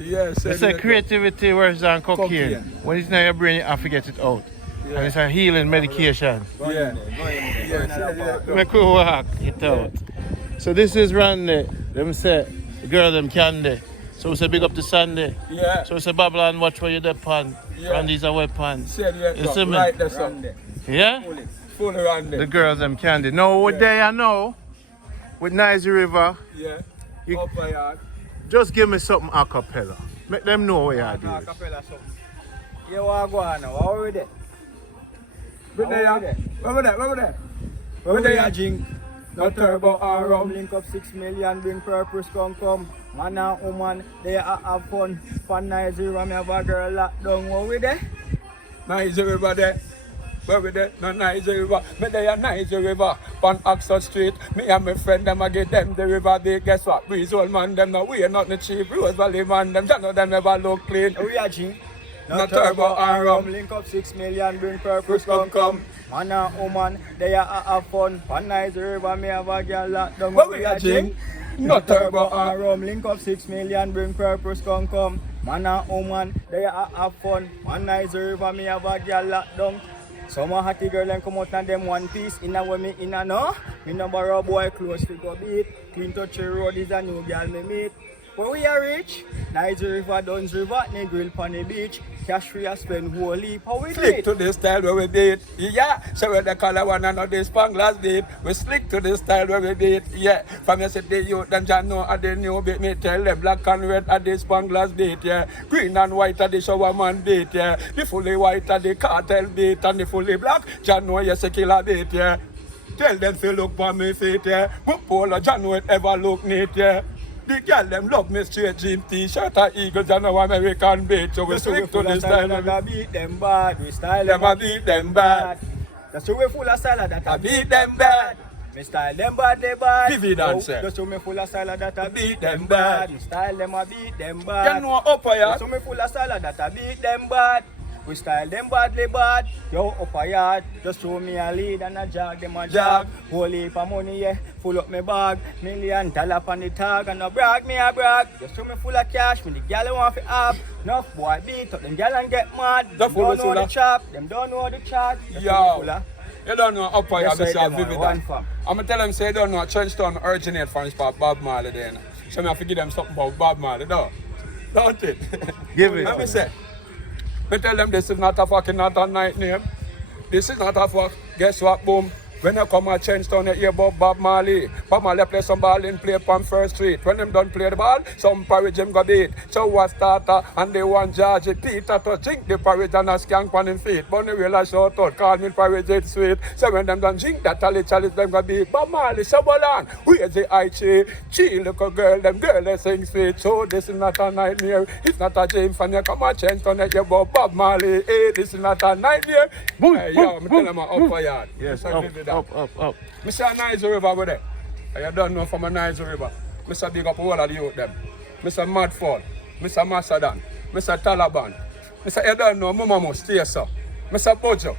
Yes. It's a creativity worse than cocaine. When it's in your brain, you have to get it out. Yeah. And it's a healing medication. Yeah. Make we walk it out. So this is Randy. Them say, the girl them candy. So we say big up to Sandy. Yeah. So we say Babylon, watch where you depend. Yeah. Randy's a weapon. Said You see me? right, that's up. Yeah? Full around The there. girls them candy. Now we're there now with Nice River. Yeah. You- Up my yard. Just give me something a cappella. Make them know where you do it. Acapella something. You want to go on now? How are we there? Where they How are? are we there? Where we there? Where we there? Where they we are? are drink? No turbo or rum. Link up 6 million, bring purpose, come. Man and woman, they have fun. Fun night zero, me have a girl locked down. How we there? Nice River there. Where we there? No Nice River. Me there Nice River. On Oxford Street. Me and my friend them I get them the river big. Guess what? Breeze old man them no we nothing cheap. Rose Valley man them none of them ever look clean. How we are drink? No turbo and rum. Link up 6 million, bring purpose, come. Man and woman, they have fun. Fun night zero, me have a girl locked down. Where we are drink? No turbo and rum. Link up 6 million, bring purpose, come. Man and woman, they have fun. One night zero, me have a girl locked down. Some hotty girl them come out and them one piece. In a way me in a no. Me no borrow boy clothes to go beat. Clean touch road is a new girl me meet. When we are rich, Niger River, Duns River, ne grill pon the beach. Cash free I spend whole heap. How we do Slick it? to the style where we did, yeah. So where the color one and the spanglers did, we slick to the style where we did, yeah. From yesterday you them just know at the new bit me tell them black and red at the spanglers did, yeah. Green and white at the shower man did, yeah. The fully white at the cartel beat and the fully black, John know yes a killer beat, yeah. Tell them to look for me feet, yeah. But Paula John know it ever look neat, yeah. The girl them love me straight jean t-shirt and Eagles and no American beat. So we stick to the style that I beat them bad. We style them them a beat them bad. That's why we full of style that I beat them bad. Me style them bad, they bad. Vividant, sir. Just so me full of style that I Beat them bad. Me style them a beat them bad. You know upper yard. Just so me full of style that I beat them bad. We style them badly bad. Yo, upper yard. Just show me a lead and a jog. Them a jog. Whole heap of money, yeah. Full up me bag. $1,000,000 on the tag. And a brag, me a brag. Just show me full of cash. Me the gal want to have. Enough boy beat up. Them gal and get mad. Them don't know the chop. Them don't know the chat. Yo. You don't know upper yard, Yes, I Mr. do, Vividant. one I'm going to tell them, say, you don't know, Trenchtown originate from spot Bob Marley then. So I have to give them something about Bob Marley, though. Don't it? Give it. Let me say. I tell them this is not a fucking not a night name. This is not a fuck. Guess what, boom? When you come at Trenchtown, you hear about Bob Marley. Bob Marley play some ball in play on First Street. When them done play the ball, some porridge him go beat. So what starter and they want George Peter to drink the porridge and a skank on him feet. But they will shout out, call me porridge it's sweet. So when them done drink that chalice them go beat. Bob Marley, so on. Where's the IC? She little girl, them girl they sing sweet. So this is not a nightmare. It's not a dream from you come at Trenchtown and you about Bob Marley. Hey, this is not a nightmare. Hey, yo, I'm telling them upper yard. Yes, Mr. up. Mr. Nice River over there. I don't know from a Nice River. Mr. Big up all of the youth them. Mr. Madfall, Mr. Masadan, Mr. Taliban. Mr. You don't know Mama stay so. Mr. Bojo.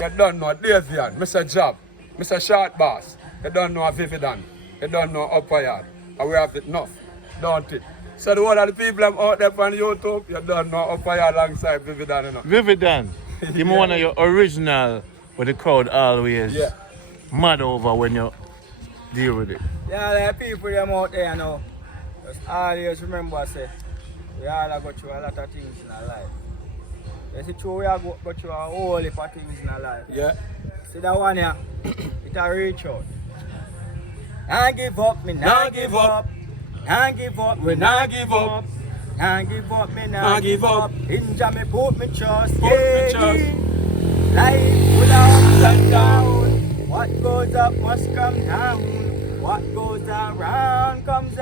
You don't know Davian, Mr. Job, Mr. Short Boss. You don't know Vividant. You don't know Upper Yard. And we have it enough. Don't it? So the whole of the people I'm out there on YouTube, you don't know Upper Yard alongside Vividant enough. Vividant, you're one of your original with the crowd always mad over when you deal with it. Yeah, there are people them out there now. Just always remember, say, we all have go through a lot of things in our life. You see, true, we have go through a whole heap of things in our life. Yeah. See that one here? It a reach out. Nah give up, me nah give up. Nah give up, We not give up. Nah give up, me Nah nah give up. In Jah me put me trust. Put me trust. Life without ups and down. What goes up must come down. What goes around comes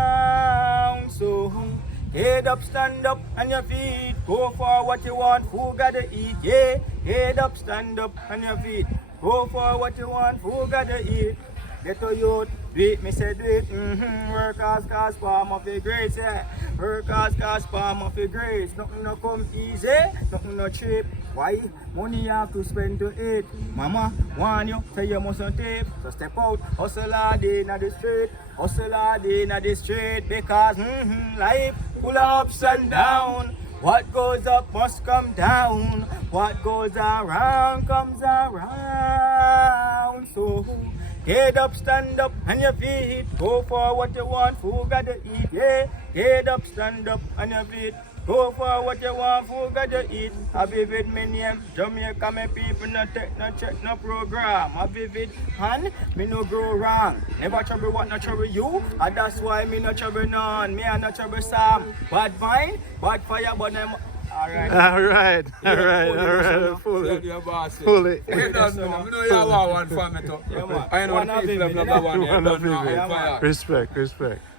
around. So head up, stand up on your feet. Go for what you want, who gotta eat, yeah. Head up, stand up on your feet. Go for what you want, who gotta eat. Get a youth, do it, me say do it. Work hard, cause palm of your grace, yeah. Work hard, cause palm of your grace. Nothing no come easy, nothing no cheap. Why? Money you have to spend to eat. Mama want you, say you mustn't tape. So step out, hustle all day in the street. Hustle all day in the street. Because life full of ups and downs. What goes up must come down. What goes around comes around. So get up, stand up on your feet. Go for what you want, food gotta eat. Yeah, get up, stand up on your feet. Go for what you want, food gotta eat. I vivid me name, Jamaica, me people no take no check no program. I vivid hand, me no grow wrong. Never trouble what no trouble you, and that's why me no trouble none. Me and no trouble Sam. Bad mind, bad fire, but them. Alright. Alright. Pull it. Pull it. You don't know. I know you have one for me too. Yeah, man. I know the people have number one. You don't know. Yeah, man. Respect.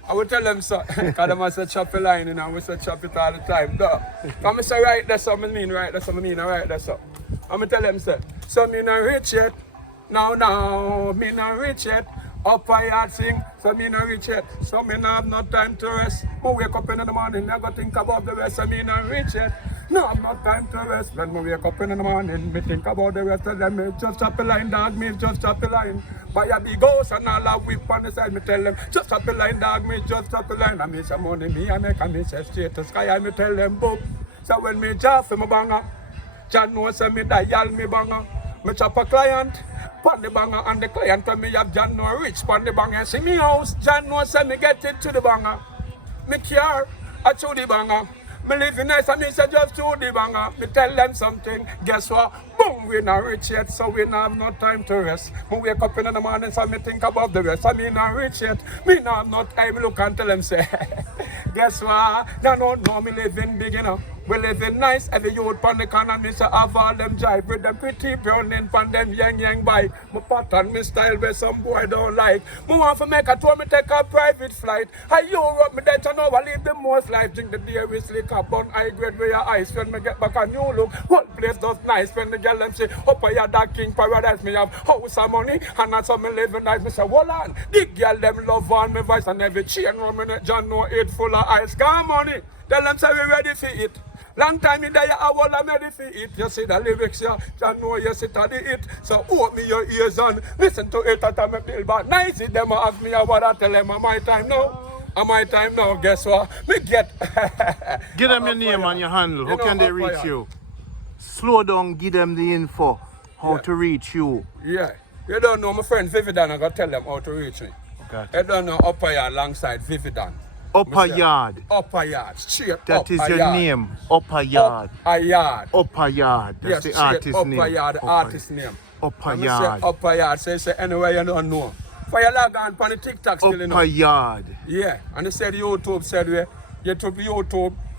I will tell them so, because them say chop a line, you know, we say chop it all the time. Duh. Come and say right there, so I mean right there, so I mean right there, so. I'm going to tell them so me not rich yet. No, me not rich yet. Up a yard sing, so me not rich yet. So me not have no time to rest. I wake up in the morning, I go think about the rest, so me not rich yet. No, I've no time to rest. When I wake up in the morning, me think about the rest of them. Me just chop a line, dog, me just chop a line. Buy a big house and all that whip on the side, me tell them, just chop a line, dog, me just chop a line. I miss some money, me I make, me say straight to sky, and me tell them, boom. So when me job for my banger, John knows say me dial me banger. Me chop a client, pan the banger, and the client when me have John know rich, pan the banger, see me house, John knows say me get it to the banger. Me care, I to the banger. Me living nice and me say just to the banger. Me tell them something, guess what? Boom, we not rich yet, so we not have no time to rest. Me wake up in the morning, so me think about the rest. I me not rich yet, me not have no time. Look and tell them say, guess what? They don't know me living big, you know. We living nice, every youth pan the corner, me say have all them jive with them pretty brown in pan them yang bike. My pattern, me style where some boy don't like. Me want to make a tour, me take a private flight. I Europe, me that you know, I live the most life. Drink the dairy liquor, burn high grade with your eyes. When me get back a new look, whole place does nice. When the girl them say, up a that king paradise, me have house and money, and that's how me living nice. Me say, hold on, the girl them love on me voice and every chain room in it. John know it full of ice, come money. Tell them say we ready for it. Long time in there, I will am ready for it. You see the lyrics here, you know you sit at the it. So open me your ears and listen to it at my bill. But nice it, them ask me what I tell them, my time now. My time now, guess what? Me get. Give them your name and your handle. How can they reach you? Slow down, give them the info. How to reach you. Yeah. You don't know my friend Vividant, I'm going to tell them how to reach me. Okay. You don't know Upper Yard alongside Vividant. Upper Yard. Upper Yard, straight That Upper is your Yard. name. Upper Yard. Upper Yard. Upper Yard. That's Yes, the artist Upper name. Yard, the artist name. Upper And me Yard. say Upper Yard, so you say anywhere you don't know. For your log on the TikTok still, you know. Upper Yard. Yeah, and they said YouTube said we YouTube,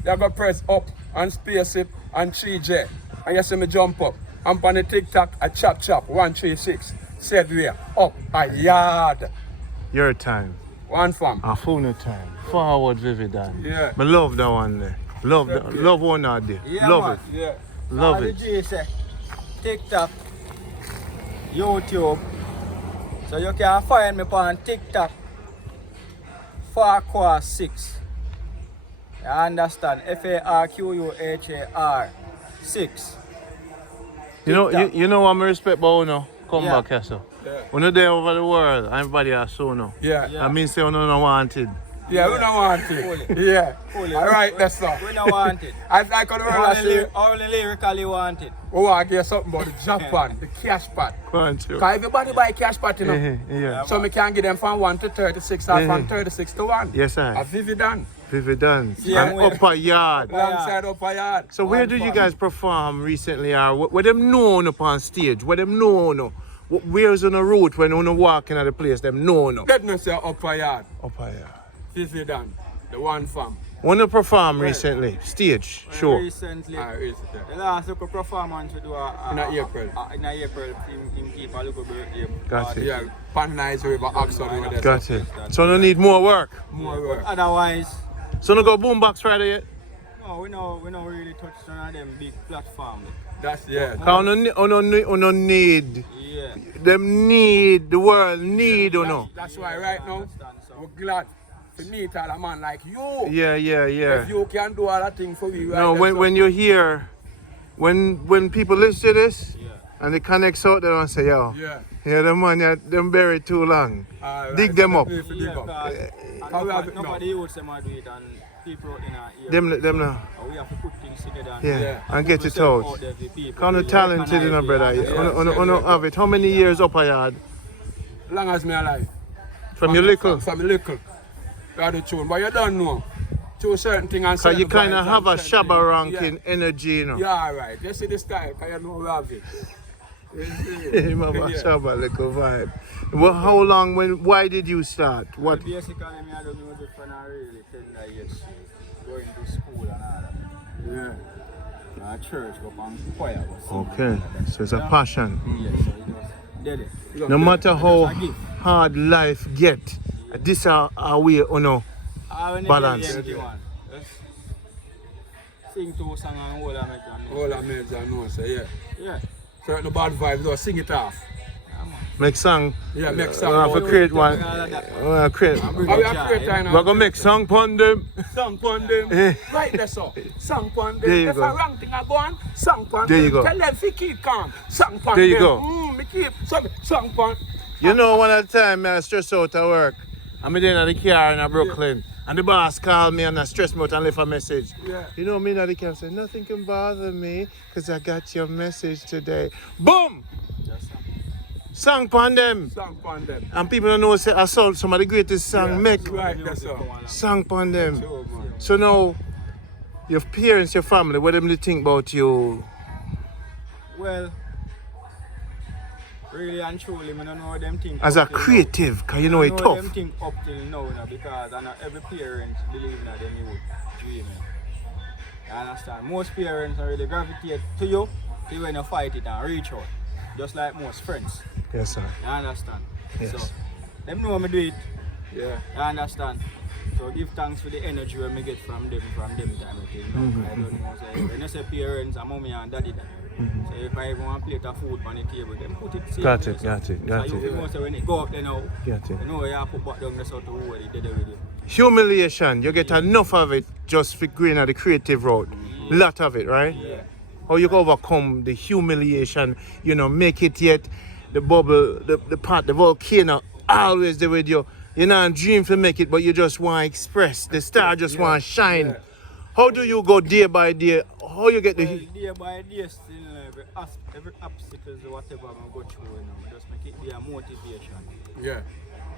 you go press up and space it and 3J. And you see me jump up. And on the TikTok, a chop 136. Said we up a yard. Your time. One farm. A phone time. Forward Vividant. Yeah. I love that one there. Love that. Love one out there. Yeah, love man. it. Yeah. Love The it. G say, TikTok, YouTube. So you can find me on TikTok. Farquhar 6. You understand? FARQUHAR 6. You know, TikTok. you know what I respect about Uno? Come Yeah. back here, so. Yeah. When you're there over the world, everybody has so no. Yeah. Yeah. I mean, say Uno no wanted. Yeah, we don't want Fully. it. Yeah. Fully. All right, that's all. We don't want it. As I could remember, say, Only lyrically want it. we want to get something about the Japan, the cash pot. Go on, too. Because everybody buy cash pot, you know. Yeah. So we can get them from 1 to 36 or from 36 to 1. Yes, sir. A Vividant. Vividant. Yeah, And we- Upper Yard. Alongside Upper Yard. So where did you guys perform recently? Or where them known up on stage? Where them known? Where's on the route when you walking at the place? Them known. Let me say Upper Yard. Upper Yard. Vividant. The one farm. When you perform recently? Stage, show. Recently. Is it The last local performance we do In April. In April, in keep a local birthday. Got it. Yeah, Pannize River, Oxford River. there. Got it. So you need more work. More work. Otherwise, So you go Boombox Friday yet? no, we don't really touch on them big platforms. That's, yeah. Cause you need, Yeah. them need, the world need, you know. That's why right now, Understand, so. we're glad to meet all a man like you. Yeah. If you can do all that thing for me, right? No, there, so- when you hear, when people listen to this, Yeah. and they connect out, they don't say, yo, Yeah. yeah, them man, yeah, them buried too long. All right, Dig so them let up. me dig Yeah, up. because How we have it now? nobody would say do it and people out in our area. Them now. And we have to put things together. Yeah, and put get it myself out. there for people. Kind of talented, you know, brother. Yeah. Have it. How many years up a yard? Long as me alive. From your little? From the little. You are the tune, but you don't know. To certain thing and certain Because you kind of vibes have a and certain shabba things. ranking energy, you know. Yeah, right. You see the style, because you know we have it. Him have a shabba little vibe. Well, how long, why did you start? What? Basically, I do music for now really 10 years. Going to school and all that. Yeah. Church, go on choir. Okay, so it's a passion. Yes, so it was dead. No matter how hard life get, this are our way, you know, balance. Sing two songs and all that make you know. All that makes I know, so yeah. Yeah. So no bad vibes, though, sing it off. Make song. Yeah, make song. We have to create one. Create. We're gonna make song pon them. Song pon them. Right there, so. Song pon them. There you If go. a wrong thing I go on, song pon There them. you go. Tell them to keep calm. Song pon There you them. go. Me keep song pon. You know, one at a time I stress out at work. I'm in the car in Brooklyn. And the boss called me and I stressed me out and left a message. Yeah. You know, me in the car said, nothing can bother me because I got your message today. Boom! Song pon them. Song pon them. And people don't know, say, I saw some of the greatest song make. Right there, so. Song pon them. So, man. So now, your parents, your family, what them they think about you? Well, really and truly, I don't know what them think. As a up till now. creative, because you know I it's know tough. them think up till now, because I know every parent believe that they would dream. You understand? Most parents already gravitate to you when you fight it and reach out. Just like most friends. Yes, sir. You understand? Yes. So, them know me do it. Yeah. You understand? So give thanks for the energy when me get from them time of thing. I don't know. So when you say parents, I'm mommy and daddy. So if I even want a plate of food on the table, then put it safe. Got it. So you know, so when it go up there now, Got it. you know you have to put back down the sort of hold it there with you. Humiliation, you get enough of it just for going at the creative road. Lot of it, right? Yeah. How you overcome the humiliation, you know, make it yet, the bubble, the part, the volcano, always there with you. You know, dream to make it, but you just want to express. The star just want to shine. Yeah. How do you go day by day? How you get Well, the... day by day, still every obstacles or whatever I go through, just make it be a motivation. Yeah.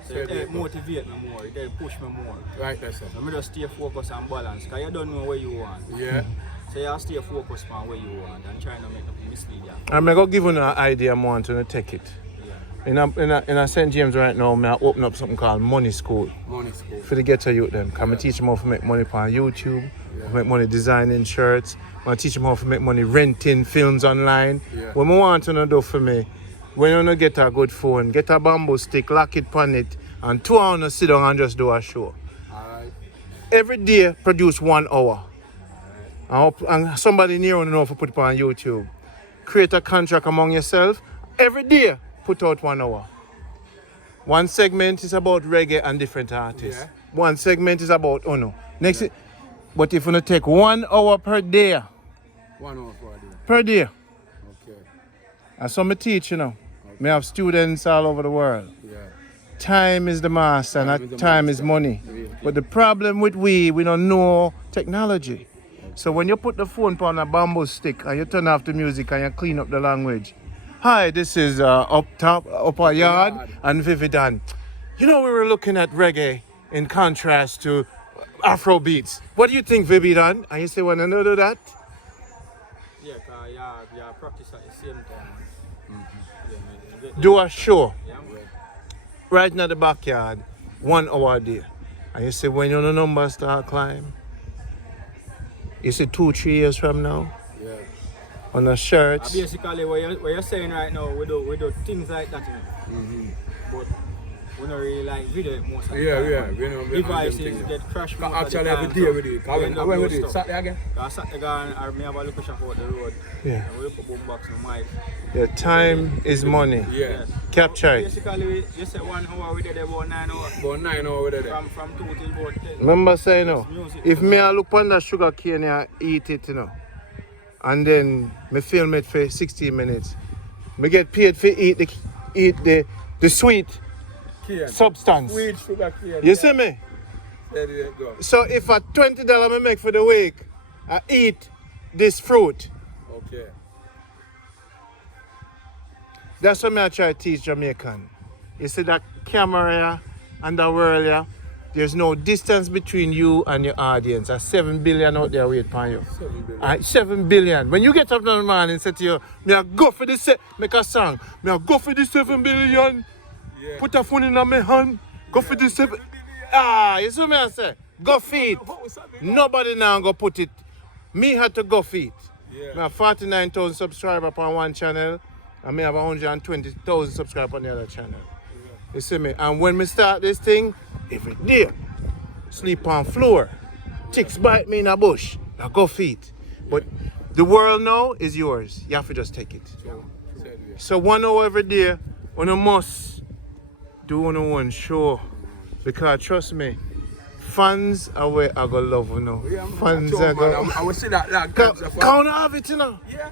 So Say it that, motivate me more, it push me more. Right there, sir. So I just stay focused and balance, because you don't know where you want. Yeah. So you have to stay focused on where you want and trying to make them mislead you. I'm going to give you an idea I want to take it. Yeah. In St. James right now, I open up something called Money School. Money school. For the ghetto youth them. Can I teach them how to make money on YouTube, make money designing shirts, I teach them how to make money renting films online. Yeah. What I want to do for me, when you don't get a good phone, get a bamboo stick, lock it on it, and 2 hours sit down and just do a show. Alright. Every day produce 1 hour. And somebody near you know if you put it on YouTube. Create a contract among yourself. Every day put out 1 hour. One segment is about reggae and different artists. Yeah. One segment is about Next, but if you take 1 hour per day, 1 hour for a day. per day, Okay. and so I teach, me have students all over the world. Yeah. Time is the master, Time is and the time is master. money. Really. But the problem with we don't know technology. So when you put the phone on a bamboo stick and you turn off the music and you clean up the language. Hi, this is Upper Yard and Vividant. You know, we were looking at reggae in contrast to Afro beats. What do you think, Vividant? And you say, when I do that? Yeah, because you practice at the same time. Yeah, Do a show yeah, right in the backyard, 1 hour a day. And you say, when your numbers start climb, you say 2-3 years from now, Yeah. on a shirt. basically, what you're saying right now, we do things like that, but we don't really like video it most of the time. Yeah. We know. Devices get crashed most of the Actually, every time, day so we do it. we end up When we with do it? stuff. Saturday again? I Saturday gone, or me have a look shop out the road. Yeah. And we put boom box on mic. Yeah, time is money. Yeah. Capture it. Basically, you say 1 hour, we did about 9 hours. About 9 hours with it. From 2 till about 10. Remember saying, Music. if me I look on that sugar cane and eat it, and then me film it for 16 minutes, me get paid for eat the sweet Cane. substance. Sweet sugar cane. You see me? There you go. So if a $20 I make for the week, I eat this fruit. Okay. That's what I try to teach Jamaican. You see that camera here and the world here, there's no distance between you and your audience. There's 7 billion out there waiting for you. 7 billion. 7 billion. When you get up in the morning and say to you, me I go for this, make a song, me I go for this 7 billion, Yeah. put a phone in my hand, go for this 7. Ah, you see what I say? Go feet. Nobody now go put it. Me had to go feet. Yeah. I have 49,000 subscribers on one channel, and me have 120,000 subscribers on the other channel. You see me? And when me start this thing, every day, sleep on floor. Chicks bite me in a bush. I go feet. But the world now is yours. You have to just take it. So 1 hour every day, on a must do one show. Because trust me, fans are where I go love you know. Yeah, fans are go. I will see that like Can't have it, you know. Yeah.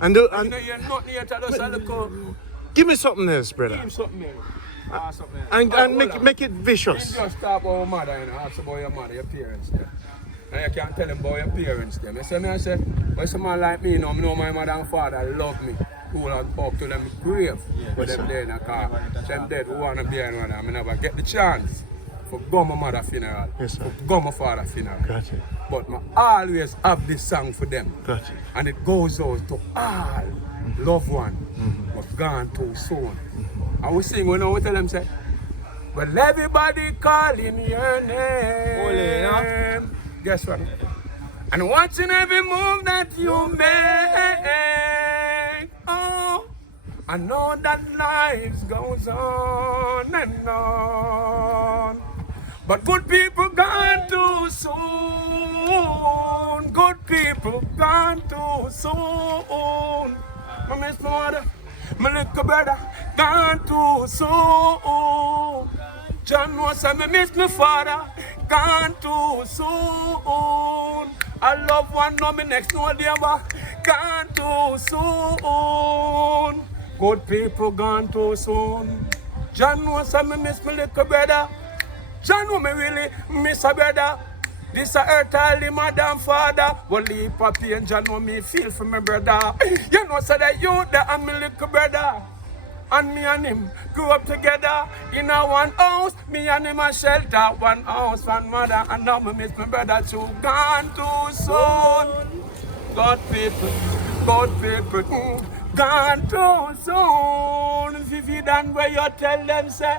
And You know, you're not here to us. give me something else, Give brother. him something else. Something else. And Hold on. make it vicious. You just talk about your mother, you know, ask about your mother, your parents. Yeah. And you can't tell them about your parents. Then. I say, well, someone like me, you know my mother and father love me. Who will talk to them grave for them there in the car. Them dead who want to be in one. I never get the chance for go my mother funeral, Yes, sir. for go my father funeral. Got it. But I always have this song for them. Got it. And it goes out to all loved ones but gone too soon. And we sing, we tell them, say, well, everybody calling your name. Guess what? And watching every move that you make. Oh, I know that life goes on and on. But good people gone too soon. Good people gone too soon. My miss my mother, my little brother, gone too soon. John was me miss my father, gone too soon. I love one, no me next no neighbor, gone too soon. Good people gone too soon. John was me miss my little brother. John know me really miss a brother. This a earth all the madam father. Well, leave papi and John know me feel for my brother. You know, so that you that and me little brother. And me and him grew up together in a one house. Me and him a shelter, one house, one mother. And now me miss my brother too. Gone too soon. God people, gone too soon. Vividant where you tell them say.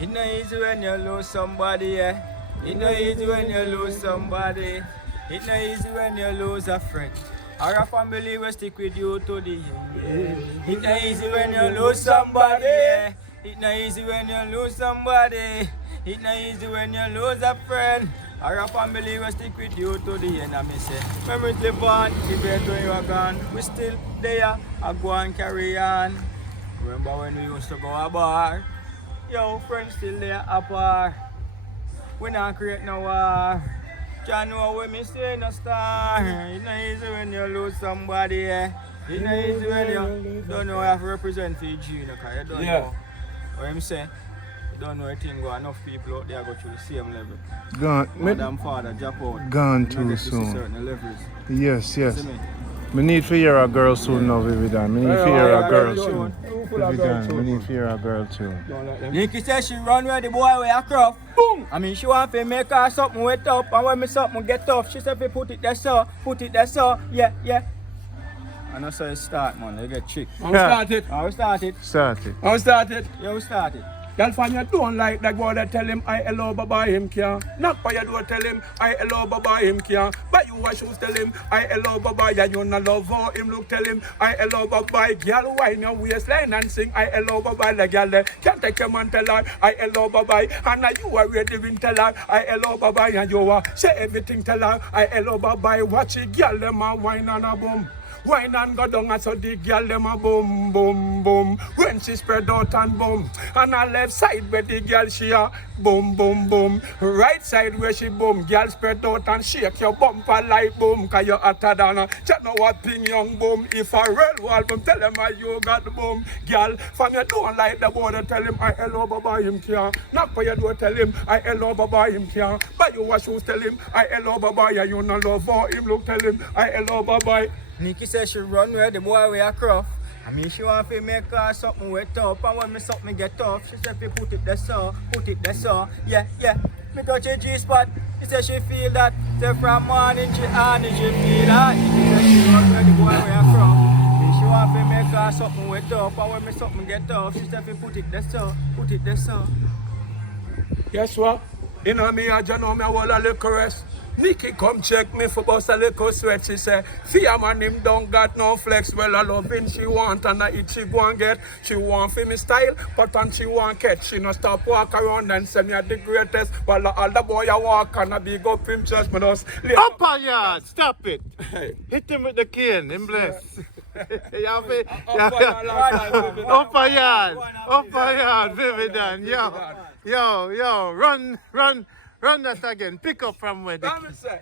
It no easy when you lose somebody, yeah. It no easy when you lose somebody. It no easy when you lose a friend. Or a family will stick with you to the end. Yeah. It no easy when you lose somebody. Yeah. It no easy when you lose somebody. It no easy when you lose a friend. Or a family will stick with you to the end. And me say, memories live on, even when you are gone. We still there, I go and carry on. Remember when we used to go a bar? Yo, friends still there apart. We not create no war. John know when me stay no star. It not easy when you lose somebody, yeah. It not easy when you don't know how you have to represent for your gene, because you don't know. What I'm saying? You don't know anything go. Enough people out there go through the same level. Gone. Madam father drop out. Gone You too get to see soon. certain levels. Yes, See yes. me? Me need to hear a girl soon now, Vividant. Me need to hear a girl soon. Vividant, me need to hear a girl soon. Nikki says she run where the boy with a craft. Boom! I mean, she want to make her something wet up, and when me something get tough, she said, put it there, so, yeah, yeah. And that's how it start, man. You get tricked. How we started? How we started? Started. How we started? Yeah, we started. California don't like that boy that tell him I hello bye him can. Knock by your door tell him I hello bye him can. Buy you a shoes tell him I hello bye yeah you not love how him look tell him I hello bye girl wine your waistline and sing I hello bye the girl can't take your man tell her I hello bye and now you are ready to tell her I hello bye and you say everything tell her I hello bye watch it girl them a wine and a boom. Wine and go down and so the girl them a boom, boom, boom. When she spread out and boom. And on left side where the girl she a boom, boom, boom. Right side where she boom. Girl spread out and shake your bumper like boom. Cause you hotter than a chat know what ping young boom. If a real wall boom, tell him how you got the boom. Girl, from you don't like the boy, tell him I hello baba him can. Knock for your door, tell him I hello baba him can. Buy you a shoes, tell him I hello baba. Yeah, you no love for him, look, tell him I hello baba. Nikki says she run where the boy we a craft. I mean she want to make her something wet up. And when me something get tough, she said put it there so, put it there so. Yeah, yeah. Me got your G-spot. She said she feel that. Say from morning she on it, she feel that. Nikki says she run where the boy we a craft. She want to make her something wet up. And when me something get tough, she said put it there so, put it there so. Guess what? You know me, I just know me, I want a little rest. Nikki come check me for bust a little sweat. She say, fear man him don't got no flex. Well, I love him she want and I eat she go and get. She want for me style, but and she want catch. She no stop walk around and say me a the greatest. While all the boy I walk and I big up him just me just Upper yard, stop it. Hey. Hit him with the cane, him bless. Upper yard, Vividant, yo, run that again. Pick up from where the Let me say.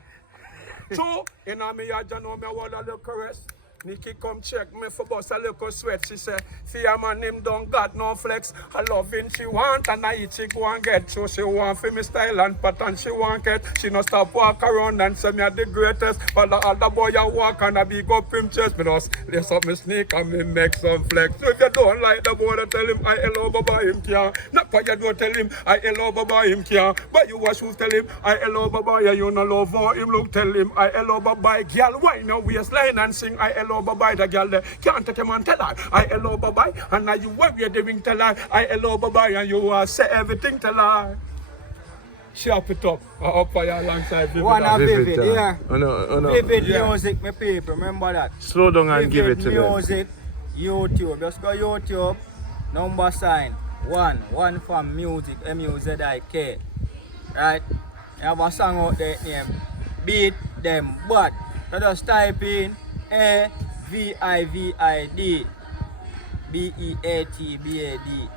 Two, you know me, I just know me, I want a little caress. Nikki come check me for bust a little sweat. She say, fear man him don't got no flex. I love him she want and I eat she go and get. So she want for me style and pattern she want get. She no stop walk around and say me a the greatest. But the other boy I walk and I big up him chest. Me just lace up me sneak and me make some flex. So if you don't like the boy, tell him I hello baba him can. Not for you don't tell him I hello baba him can. But you wash shoes tell him I hello baba. Yeah, you no love for him look tell him I hello baba. Girl why no waistline and sing I hello bye-bye, the girl there can't take him and tell her I hello bye-bye, and now you what you're doing tell her I hello bye-bye, and you say everything tell her. Sharp it up for you alongside Vivid. One of Vivid, yeah. Oh no. Vivid music, my people, remember that. Slow down and give it to Vivid them. music, YouTube, just go YouTube, number sign, one from music, M-U-Z-I-K, right? You have a song out there named Beat Them, but you just type in A-V-I-V-I-D B-E-A-T-B-A-D.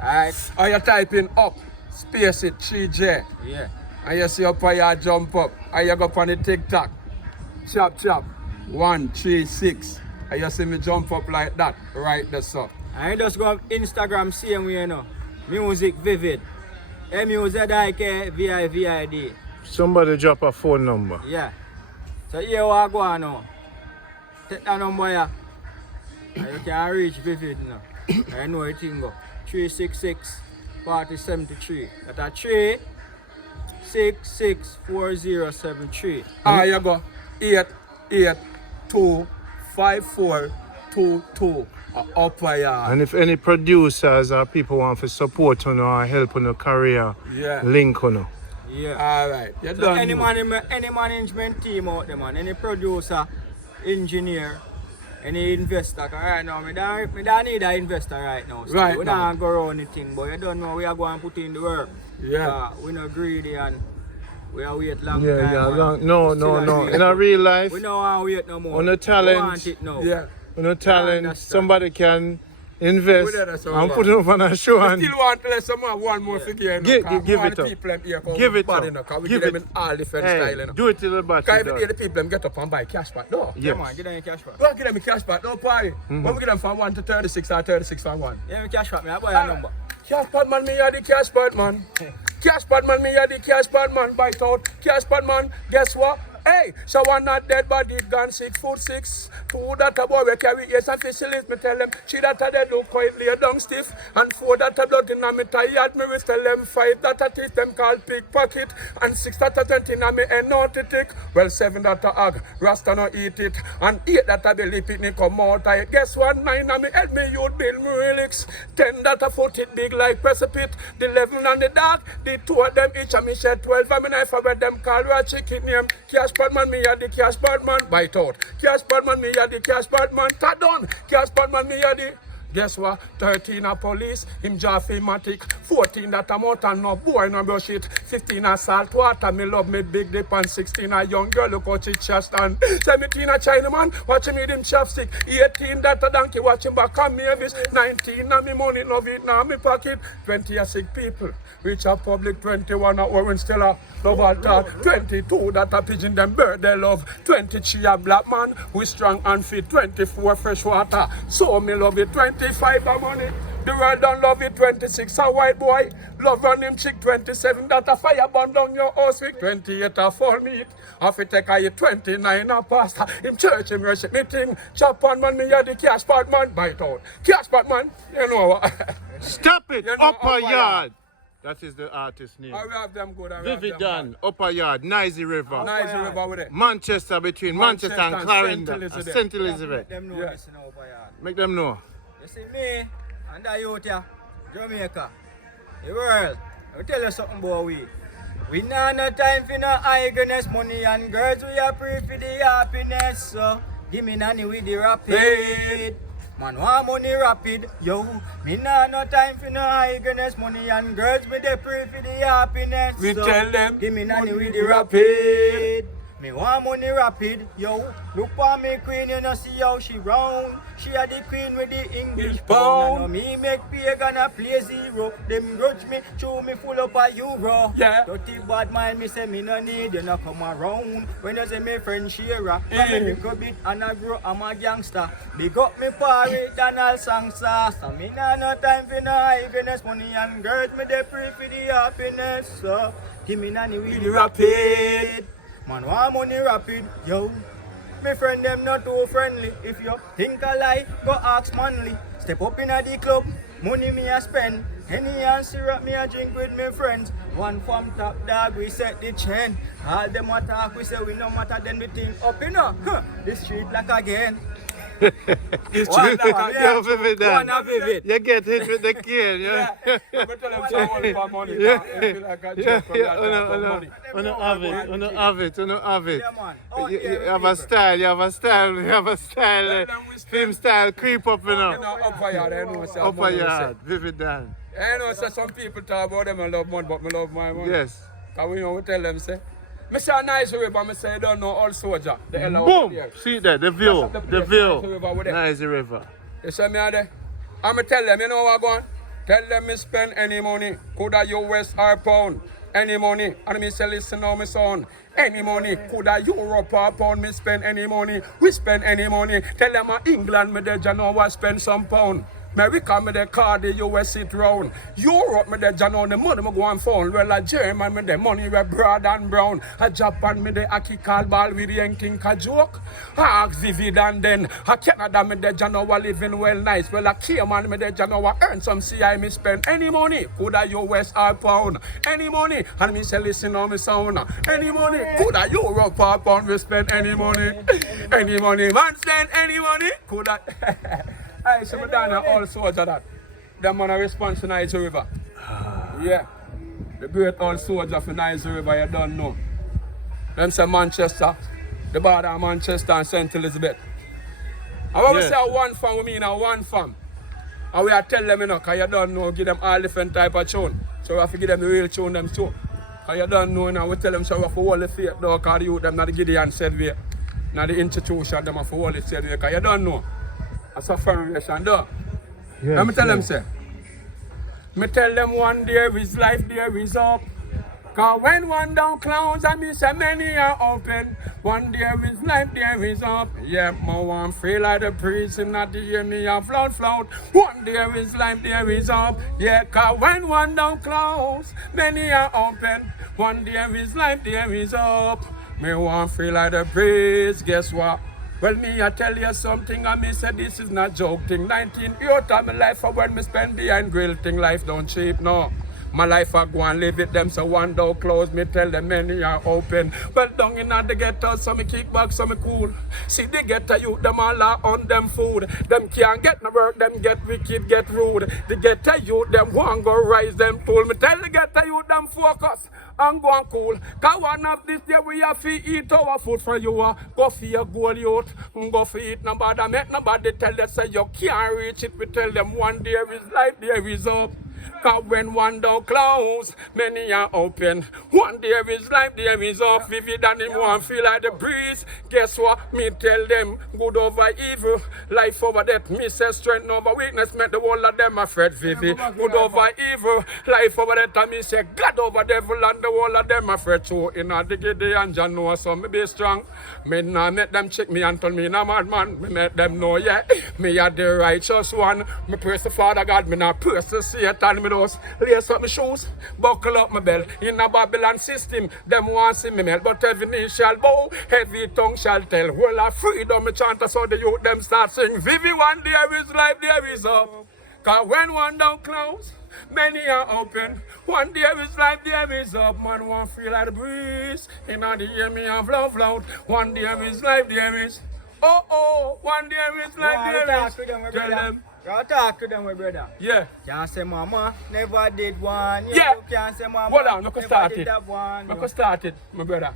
Alright? Are you typing up, space it, 3J, Yeah. and you see up for your jump up, and you go up on the TikTok, chop, 136, and you see me jump up like that, right there, so. And you just go on Instagram, same way, you know. Music Vivid. M-U-Z-I-K-V-I-V-I-D. Somebody drop a phone number. Yeah. So here we go on now. Take that number here. And you can reach Vivid now. I know it go. 366-4073. That's 366-4073. You go 8825422 upper yard. And if any producers or people want to support you or help on your career, Yeah. link on you. Yeah. Alright, you So done. any management team out there, man, any producer, engineer, any investor, 'cause right now, me don't need an investor right now. So Right we now. don't go around the thing, but you don't know we are going to put in the work. Yeah. We not greedy and we are wait long time. Yeah, man. long. No. Still In a real life, we don't want to wait no more. On the talent, We want it now. Yeah. on a talent, understand. somebody can invest We did that so and bad. put it up on a show and Still want to let someone one more figure. Give it up. People them here Give it bad, up. you know, 'cause we Give give them it. in all different hey, style. You know. do it till the battery Because every day done. the people them get up and buy cash back. No. Yes. Come on, get them your cash back. Don't give them a cash back. Don't party. When we get them from 1 to 36 or 36 from 1. Yeah, me cash back, me I buy a number. Cash pad man, me are the cash pad man. Cash pad man, me are the cash pad man. Bite out. Cash pad man, guess what? Hey, so one not dead body gone 6'6". Two that a boy we carry ears and facilities. Me tell them, she that a dead look quite lay down stiff. And 4 that a blood in a me tired. Me with tell them 5 that a teeth them called pickpocket. And 6 that a 20 in a me and not to tick. Well 7 that a hog, Rasta no eat it. And 8 that a belly picnic come out. I guess what 9 a me help me youth build me relics. 10 that a foot it big like precipice. The 11 and the dark, the 2 of them each a me shed 12. I mean I forget them call a chicken name. Cash pad man, me a the cash pad man. Bite out. Cash pad man, me a the cash pad man. Ta done. Cash pad man, me a the Guess what? 13 a police, him draw matic. 14 that a mountain, no boy no brush it. 15 a salt water, me love me big dip. And 16 a young girl, look how she chest and 17 a Chinaman, watch him with him chopstick. 18 that a donkey, watch him back on Mavis. 19 a me money, love it now me pocket. 20 a sick people, which are public. 21 a orange Stella, love all talk. 22 that a pigeon them bird they love. 23 a black man, we strong and fit. 24 fresh water, so me love it. 25 a money, the world don't love it. 26 a white boy, love run him chick. 27 that a fire burn down your house with. 28 a fall meat, if it take a 29 a pastor, him church him worship me thing. Chop on man, me a the cash part man, bite out. Cash part man, you know what? Stop it, You know, Upper Yard. That is the artist name. I will have them good. I will have them Vividant, Upper Yard, Nicey River. bad. Nice river with it. Manchester, between Manchester and Clarendon, St. St. Elizabeth. Let them know Yeah. this now, boy. Make them know. You see me and the youth here, Jamaica, the world. I tell you something, boy. We not no time for no eagerness, money and girls. We are pray for the happiness. So give me nanny with the rapid. Man, want money rapid, yo. Me not no time for no eagerness, money and girls. Me they pray for the happiness. We so tell them, give me nanny money with the rapid. rapid. Me want money rapid, yo. Look for me queen, you know see how she round. She a the queen with the English pound. And me make pagan a play zero. Them grudge me, show me full up a euro. Yeah. Dirty bad mind, me say me no need, you no come around. When you say me friend Shira, come me little bit and I grow, I'm a gangster. Big up me party and all sangster. So me no time for no happiness, money and girls. Me they pray for the happiness. So give me nanny with the rapid. Man, want money rapid, yo. Me friend them not too friendly. If you think I lie, go ask manly. Step up in the club, money me a spend. Henny and syrup me a drink with me friends. One from top dog, we set the chain. All them attack, we say we no matter then we think up, you know. The street like again. Yo, Vividant. One a vivid. You get hit with the cane, yeah? But tell them someone for money. Yeah. I feel like a Yeah, joke from yeah, that type of money. Uno have it, uno have it, uno have it. Yeah, man. You have a style, you have a style, you have a style. Film style, creep up, you You know. know, upper yard, I know. Say, Upper money, Yard, Vividant. I know, say some people talk about them and love money, but me love my money. Yes. Cause we know we tell them, say, me say a nice river, me say, I don't know all soldier. The hell out Boom! there. See there, the view, That's the the place, Nicey view. River with it. Nicey River. You see me there? I'm going to tell them, you know what going? Tell them me spend any money, coulda US or pound, any money. And me say, listen now, my son, any money, coulda Europe or pound, me spend any money. We spend any money. Tell them England, me there, you know what, spend some pound. America, me the car, the US sit round. Europe, me the Jano, the money me go and phone. Well, a German, me the money we broad and brown. A Japan, me the Aki call ball with the yanking ka joke. Ask Vividant then. A Canada, me the Jano, living well nice. Well, a Cayman, me the Jano, earn some CI, me spend any money. Coulda US or pound, any money. And me say, listen on me sound. Any money, coulda Europe or pound, we spend any money. Any money, man spend any money. Coulda. I see me down there all soldier that. Them man a response to Nicey River. Yeah. The great old soldier for Nicey River, you don't know. Them say Manchester, the border of Manchester and St. Elizabeth. And when we Yes. say one fam, we mean a one fam. And we are tell them, you know, because you don't know, give them all different type of tune. So we have to give them the real tune them too. Because you don't know, you know, we tell them, so we have to hold the faith, though, because the youth, them not the Gideon said way. Not the institution, them have to hold it said way, because you don't know. That's a foundation, though. Let me tell them, say. Me tell them one day is life, there is hope. Cause when one down clowns, I miss a many are open. One day is life, there is hope. Yeah, my one feel like the prison at the year me a float. One day is life, there is hope. Yeah, cause when one down clowns, many are open. One day is life, there is hope. Me one feel like the praise, guess what? Well, me, I tell you something, and me say this is not joke thing. 19 years of my life for when me spend behind grill thing, life don't cheap, no. My life I go and live it them, so one door close, me tell them many are open. Well down in the ghetto, so me kick back, so me cool. See the ghetto youth, them all are on them food. Them can't get no work, them get wicked, get rude. The ghetto youth, them want go rise them tool. Me tell the ghetto youth, them focus and go and cool. Cause one of this day we have to eat our food for you. Go for your goal youth, go for it. Nobody make nobody tell you say you can't reach it. We tell them one day is life, there is hope. Cause when one door close, many are open. One day is life, there is hope. Vividant in one feel like the breeze. Guess what? Me tell them good over evil, life over death. Me say strength over weakness, make the whole of them afraid. Vivi, good over evil, life over death. And me say God over devil and the whole of them afraid. So in a diggity and John know so me be strong. Me nah make them check me and tell me no madman. Me make them know yeah, me are the righteous one. Me praise the Father God, me not praise the Satan. Me those lace up my shoes, buckle up my belt. In a Babylon system, them want see me melt, but every knee shall bow, every tongue shall tell. Well, of freedom, me chant so the youth them start sing. Vivi, one there is life, there is hope. Cause when one down close, many are open. One there is life, there is hope. Man, one feel like the breeze. In the ear me and flow float. One there is life, there is. Oh, one there is life, there is. Tell them. You talk to them, my brother. Yeah. Can't say mama never did one. Yeah. You can't say mama Hold on, never start did it. that one. I start it, my brother.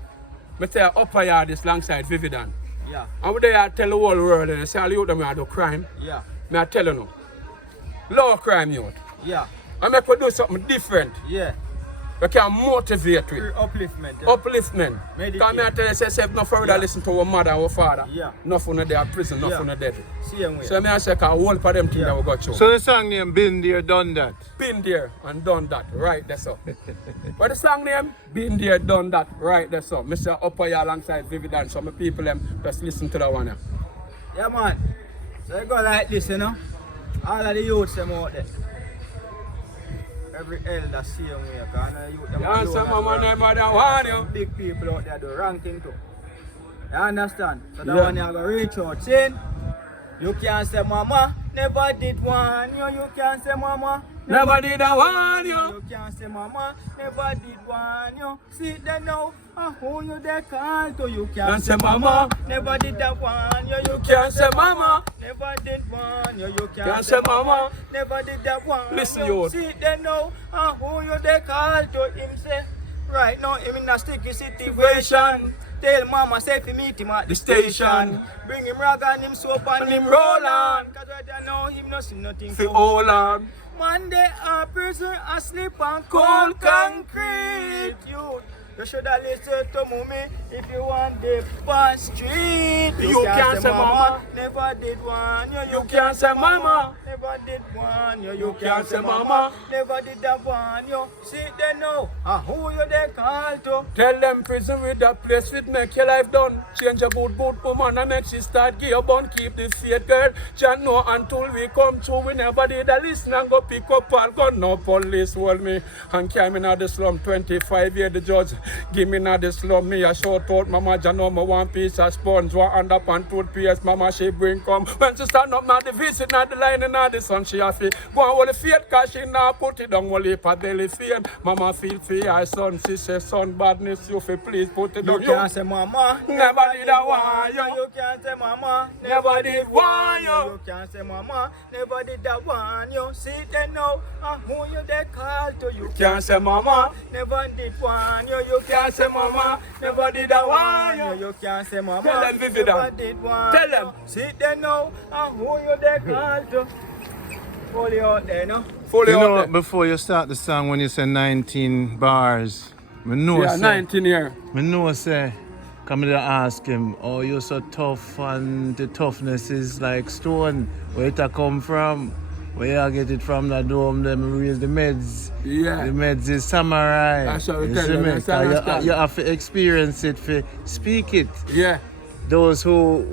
I say upper yard is alongside Vividant. Yeah. And when they tell the whole world and they say all you them are do crime. Yeah. Me I tell you no. Low crime youth. Yeah. I make we do something different. Yeah. We can motivate with. Upliftment. Yeah. Upliftment. Meditate. Because me I tell you, say no further Yeah. listen to our mother or father. Yeah. Nothing in their prison, nothing in dead. Same way. So me I say, cause all for them things Yeah. that we got through. So the song name Been There, Done That. Been there and done that, right there so. What the song name? Been there, done that, right there so. Mr. Upper here alongside Vividant, so my people them just listen to that one. Yeah, man. So you go like this, you know. All of the youths them out there. Every elder same way. Because the youth them Yeah, alone some as mama well. never done want you. Big people out there do wrong thing too. You understand? So that Yeah. one you have to reach out. Saying, you can't say mama never did one. You can't say mama Never did I want you. You can't say mama never did one. You see them now. Who you they call to? You can't say mama never did that one. You can't say mama never did one. You can't say mama never did that one. Listen, you you. see them now. Who you they call to? Him say right now him in a sticky situation. Tell mama say fi meet him at the station. Bring him rag and him soap and him roll on. Cause right now him no see nothing Fi all on. Monday a person asleep on cold concrete. You should have listened to mommy if you want the bus street. You can't say mama never did one. You can't say mama never did one. You can't say mama never did that one. You see they know who you they call to. Tell them prison with that place with make your life done. Change a good woman and make she start give your bun. Keep the faith girl. Just know until we come through we never did a listen and go pick up and gun. No police hold me and carry me out the slum 25 years the judge. Give me now the slum, me a shout out, mama Jano, me one piece of sponge, one hand up and toothpaste, mama she bring come. When she stand up now the visit, now the line and now the sun she have to go and hold the faith, cause she now put it down, only for daily faith. Mama feel for her son, she say son badness, you feel please put it down. You can't say mama never did I want you. You can't say mama Never did want you. You can't say mama never did that one. You see they know who you they call to. You Can't say mama never did one. You can't say mama never did I want you. You can't say mama Tell them, Vividant. never did one. Tell them. See they know who you they call to. Hold you out there, no? Fully You out know, there. before you start the song, when you say 19 bars, I know Yeah, say, 19 years. I know say, come to ask him, oh, you're so tough and the toughness is like stone. Where it a come from? Where you get it from? The dome, them raise the meds. Yeah. The meds is samurai. That's what we You tell see them, me? that's 'Cause understand. you have to experience it to speak it. Yeah. Those who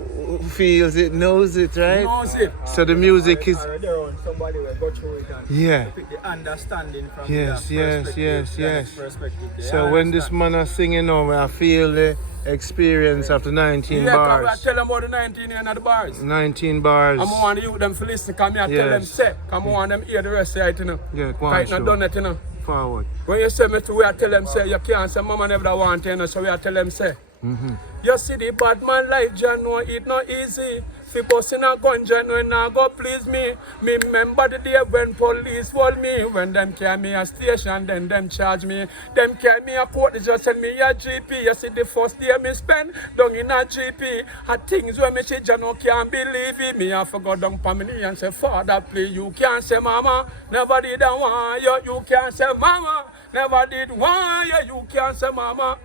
feels it knows it, right? Knows it. So the music is Already around somebody will go through it and Yeah. pick the understanding from Yes, that yes, perspective, yes, that yes. perspective. You So when this understand? man is singing over, I feel the experience of the 19 Yeah, cause I bars. tell them about the 19 years at the bars. 19 bars. I'm want you them to listen, come here, tell them Yes. say, come on them hear the rest of it, you know. Yeah, go on, Right, not sure. done it, you know. forward. When you say me to, we I tell them say you can't say mama never want you, so we I tell them say. You see the bad man life, John, no, it not easy. Fi busting a gun, John, when I go please me. Me remember the day when police hold me. When them carry me a station, then them charge me. Them carry me a court, they just send me a GP. You see the first day me spend down in a GP. Had things where me say, John, no can't believe it. Me I forgot down for me and say, Father, please, you can't say mama. Never did I want you, you can't say mama. Never did want you, you can't say mama.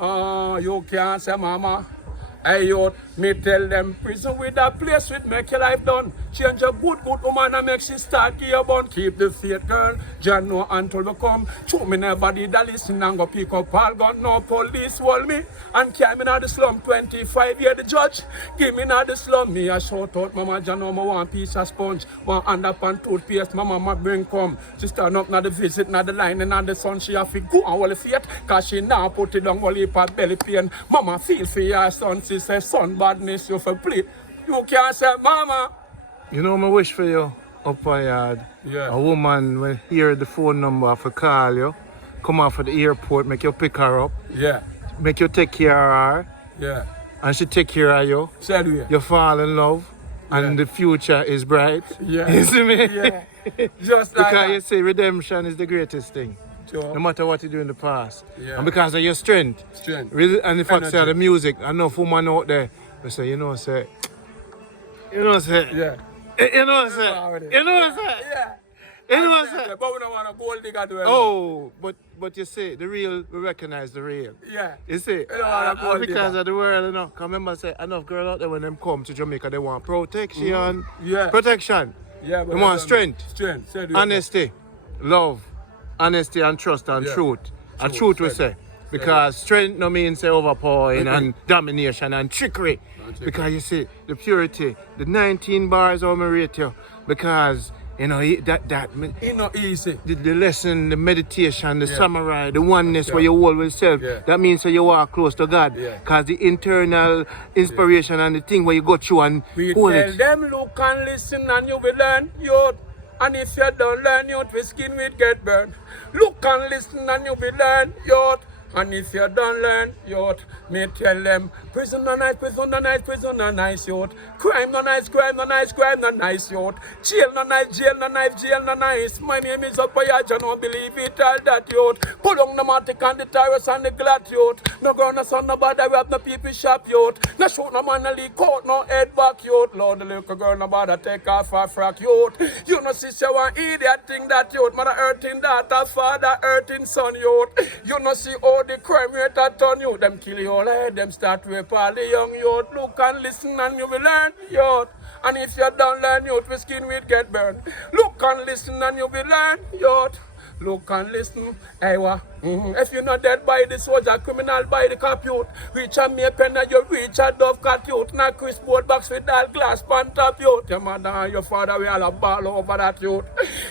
You can't say mama. Hey yo, me tell them prison with a place with make your life done. Change a good woman and make she start give bun. Keep the faith, girl. John no until we come. Show me never did a listen and go pick up all gun. No police hold me and carry me in the slum. 25 years the judge. Give me in the slum. Me a shout out, Mama John, no one piece of sponge. One underpant toothpaste, Mama my bring come. She stand up na the visit, na the line and na the sun. She have to go and hold the faith. Cause she now put it down, only for belly pain. Mama feel for your son. She say, son, badness, you for play. You can't say, mama. You know my wish for you, upper yard. Yeah. A woman will hear the phone number for call you, come off at the airport, make you pick her up, Yeah. make you take care of her, Yeah. and she take care of you. Said we. You fall in love, and the future is bright. Yeah. You see me? Yeah. Just like Because that. you say redemption is the greatest thing. Sure. No matter what you do in the past. Yeah. And because of your strength. Strength. Really, and the fact Energy. that the music, enough woman out there, they say, you know, say, Yeah. you know, say, Yeah. you know, say, Yeah. you know, say, Yeah. say. But we don't want to gold digger do it. Oh, but you see, the real, we recognize the real. Yeah. You see, don't wanna gold because digger. of the world, you know, 'cause remember, say, enough girl out there when them come to Jamaica, they want protection. Yeah. Protection. Yeah. They want strength. Strength. Said we. Honesty, love, honesty and trust and Yeah. truth. And Truth, truth we said. say. Because strength no means say overpowering and domination and trickery. Because you see, the purity, the 19 bars how me rate you. Because, you know, It's not easy. the lesson, the meditation, the Yeah. samurai, the oneness Yeah. where you hold with self, Yeah. that means that you walk close to God. Yeah. Because the internal inspiration and the thing where you go through and We hold tell it. them look and listen and you will learn, youth. And if you don't learn, youth, we skin will get burned. Look and listen and you will learn, youth. And if you don't learn, youth, me tell them, prison no nice, prison no nice, prison no nice, youth. Crime no nice, crime no nice, crime no nice, youth. Jail no nice, jail no nice, jail no nice. My name is Upayaj, you don't believe it, all that, youth. Pull on the matic and the terrorists and the glad, youth. No ground, no sun, no bother, we have no people shop, youth. No shoot, no man, no leak out, no head back, youth. Lord, the little girl, no bother, take off her frock, youth. You know, sister, one idiot thing that, youth. Mother hurting daughter, father hurting son, youth. You know, see all the crime rate that turn you. Them kill you all head, them start rape all the young youth. Look and listen and you will learn, youth. And if you don't learn, youth, your skin will get burned. Look and listen and you will learn, youth. Look and listen, Ewa. If you're not dead by the soldier, criminal by the cop, youth. Reach a me pen and you reach a dove cat, youth. Now Chris board box with that glass pan top, youth. Your mother and your father, we all a ball over that, youth.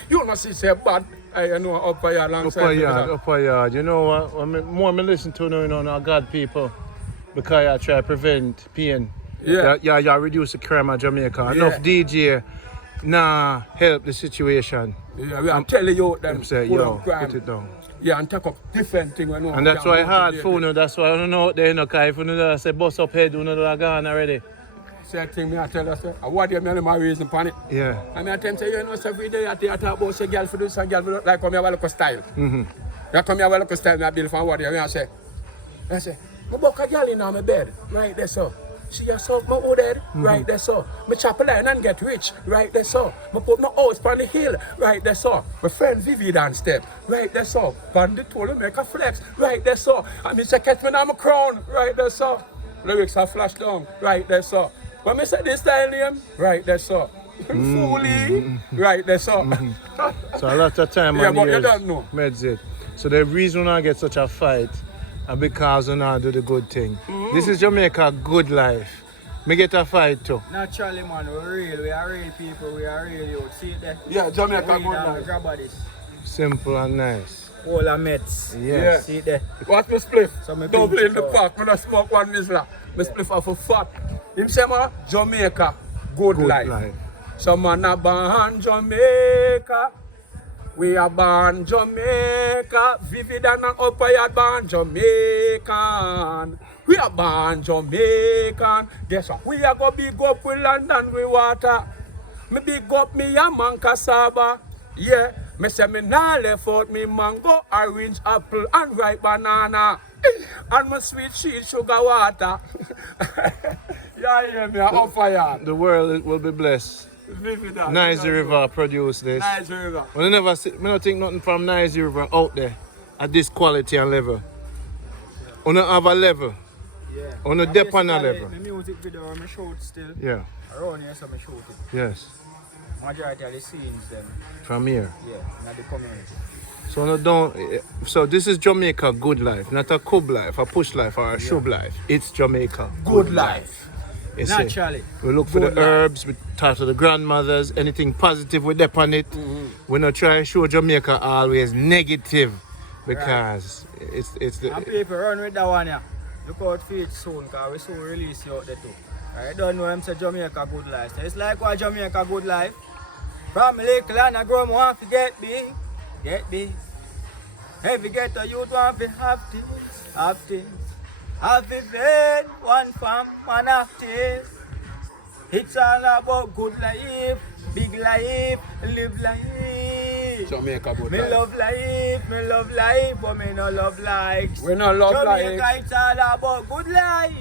You know, see, say bad. I know upper yard alongside. Upper yard. You know what? More I listen to now, you know, now God people, because I try to prevent pain. Yeah. Yeah, reduce the crime in Jamaica. Yeah. Enough DJ nah help the situation. Yeah, we are telling you them Say, put yo, on crime. put it down. Yeah, and take up different things. And that's why hard for you. That's why I don't know out there, you know, because if you know, say bust up head, you know, they're gone already. Same thing, me I tell you, say, what do you mean my reason for it? Yeah. I mean, I tell you, you know, so every day I talk about say girl for this and girl for that, like come here, look style. You come here, look style, I build from what you say. I say, I book a girl in my bed, right there, so. She has suck my old head, right there, so. Me chop a line and get rich, right there, so. Me put my house on the hill, right there, so. My friend Vividant step, right there, so. Bandit told him make a flex, right there, so. And me say catch me on my crown, right there, so. Lyrics are flashed down, right there, so. When me say this style name, right there, so. Fully, right there, so. So a lot of time Yeah, and but you years, don't know. meds it. So the reason I get such a fight and because I not do the good thing. This is Jamaica good life. Me get a fight too. Naturally, man, we're real. We are real people. We are real youth. See it there? Yeah, Jamaica Real good and life. grab at this. Simple and nice. All our mates. Yes. See it there? Watch me spliff. So me Double pinch in the it park. When I smoke one Mizla. Me spliff off a fat. Him say, man, Jamaica, good life. So man a born Jamaica. We are born Jamaica, Vividant and Upper Yard born Jamaican. We are born Jamaican. Guess what? We are gonna big up with London with water. Me big up me a man cassava. Yeah, me say me nah left out me mango, orange, apple and ripe banana. And my sweet shea sugar water. Yeah, me on fire. The world will be blessed. Vividant. Nice River produced this. Nice River. Well, I never see, me not think nothing from Nice River out there at this quality and level. On have a level. Yeah. On a And depth on a basically, level. The music video I shoot still. Yeah. Around here, so I shoot it. Yes. Majority of the scenes them. From here. Yeah, in the community. So no don't. So this is Jamaica good life, not a cub life, a push life, or a shub life. It's Jamaica Good life. You see? Naturally. We look for Good the life. herbs, we talk to the grandmothers, anything positive we dip on it. We not try to show Jamaica always negative because it's the And people run with that one, yeah. Look out for it soon, because we soon release you out there too. I don't know him say Jamaica good life. So it's like what Jamaica good life. From little and I grow me want to get big. Get big. Every ghetto youth want to have things. Have things. Have a bed, one fam, one have things. It's all about good life, big life, live life. Jamaica good Me life. love life, but me no love likes. We no love Jamaica, life. it's all about good life,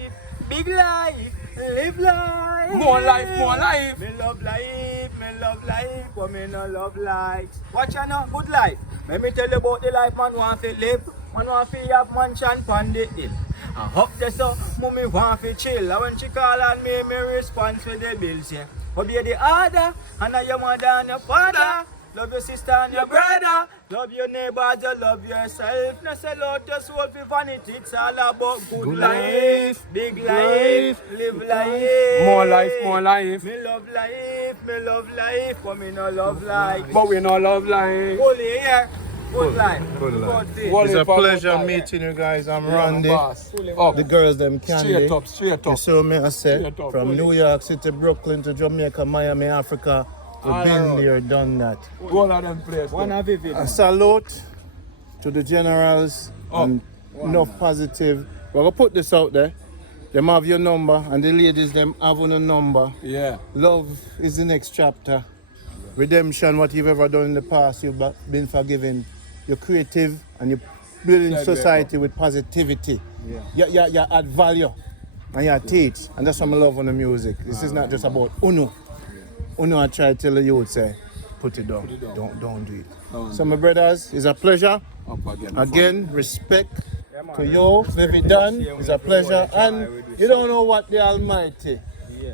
big life, live life. More life, more life. Me love life, but me no love likes. Watch out now, good life. Let me tell you about the life man want to live. Man want to have mansion pon the hill. I hope this so, mommy want to chill. And when she call on me, me respond to the bills, yeah. Obey the order, and I your mother and your father. Love your sister and your brother. Love your neighbors, you love yourself. No sell out your soul for vanity. It's all about good life, big life, live life. More life, more life. Me love life, but me no love life. But we no love life. Holy, yeah. Good life. Good life. faith. What It's a Live for pleasure good life. meeting you guys. I'm Yeah, Randy. boss. Up. The girls them candy. Straight up, straight You up. saw me, I said, Straight up. from New York City, Brooklyn to Jamaica, Miami, Africa. We've All been around. there, done that. All of them places. One of it. A salute to the generals and enough positive. We're gonna put this out there. Them have your number and the ladies them have on a number. Yeah. Love is the next chapter. Redemption, what you've ever done in the past, you've been forgiven. You're creative and you're building Yeah, society with positivity. You add value and you teach. And that's what I love on the music. This is not just about Uno. Uno, I try to tell the youth, say, put it down. Don't do it. So my brothers, it's a pleasure. Up again. Again, respect to you, Vividant. It's a pleasure. And you don't know what the Almighty.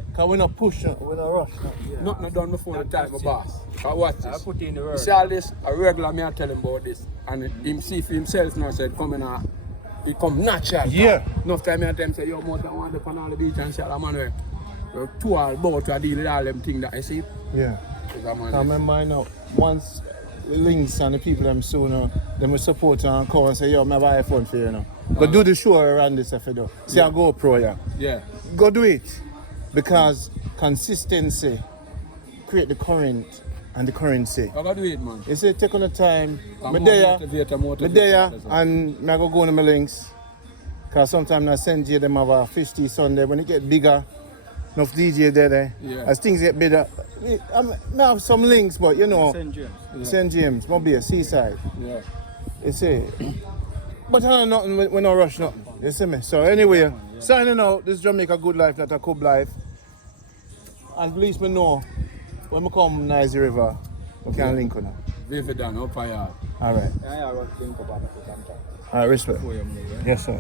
Because we're not pushing, we're not rushing. Nothing done before the time, my boss. I watch I this. put in the You word. see all this, a regular me I tell him about this. And him see for himself now said, come in and it come natural. Yeah. Enough time I tell him say, yo, more than one up on all the beach and say, man, we're too all about to deal with all them things that I see. Yeah. Is a man I remember, you know, once the links and the people them soon, them will support and call and say, yo, I have an iPhone for you, know. Go do the show around this if you do. See a GoPro, yeah. Yeah. Go do it. Because consistency create the current and the currency. I gotta do it, man. You see, take on the time. I'm Me more there, motivator. me there, and I go on my links. Because sometimes I send you them have a 50 Sunday. When it get bigger, enough DJ there. Yeah. As things get bigger, I have some links, but you know, St. James. St. James, Mobile, Seaside. Yeah. You see. But I don't know nothing, we no rush nothing. You see me? So anyway, signing out, this is Jamaica Good Life, not a Cub Life. And please me know, when we come Nice River, we can link on it. Vividant, up fire. Alright. Yeah, I was thinking about it. Alright, respect. Yes, sir.